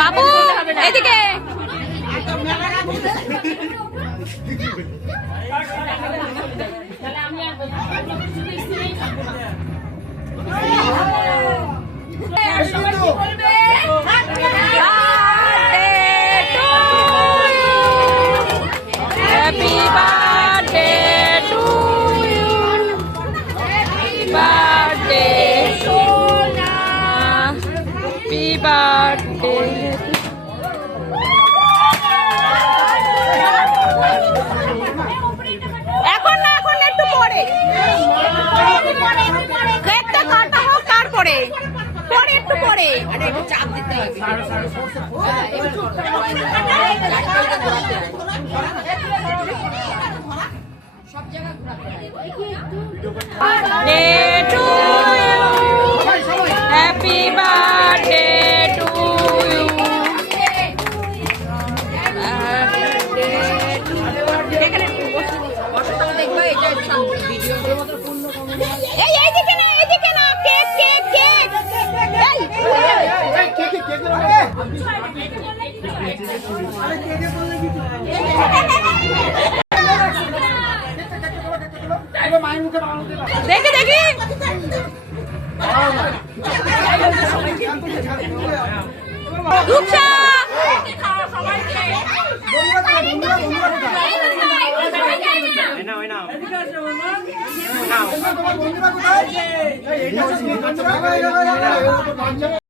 বাবু এদিকে এখন না, এখন একটু পরে কেকটা কাটা হোক, তারপরে পরে একটু পরে চাপ দিতে হবে। সব জায়গা ঘোরাতে হ্যাপি বার্থডে টু ইউ। এইদিকে না, এদিকে না, কেক কেক কেক দেখি দেখি রূপসা বন্ধুরা কোথায়?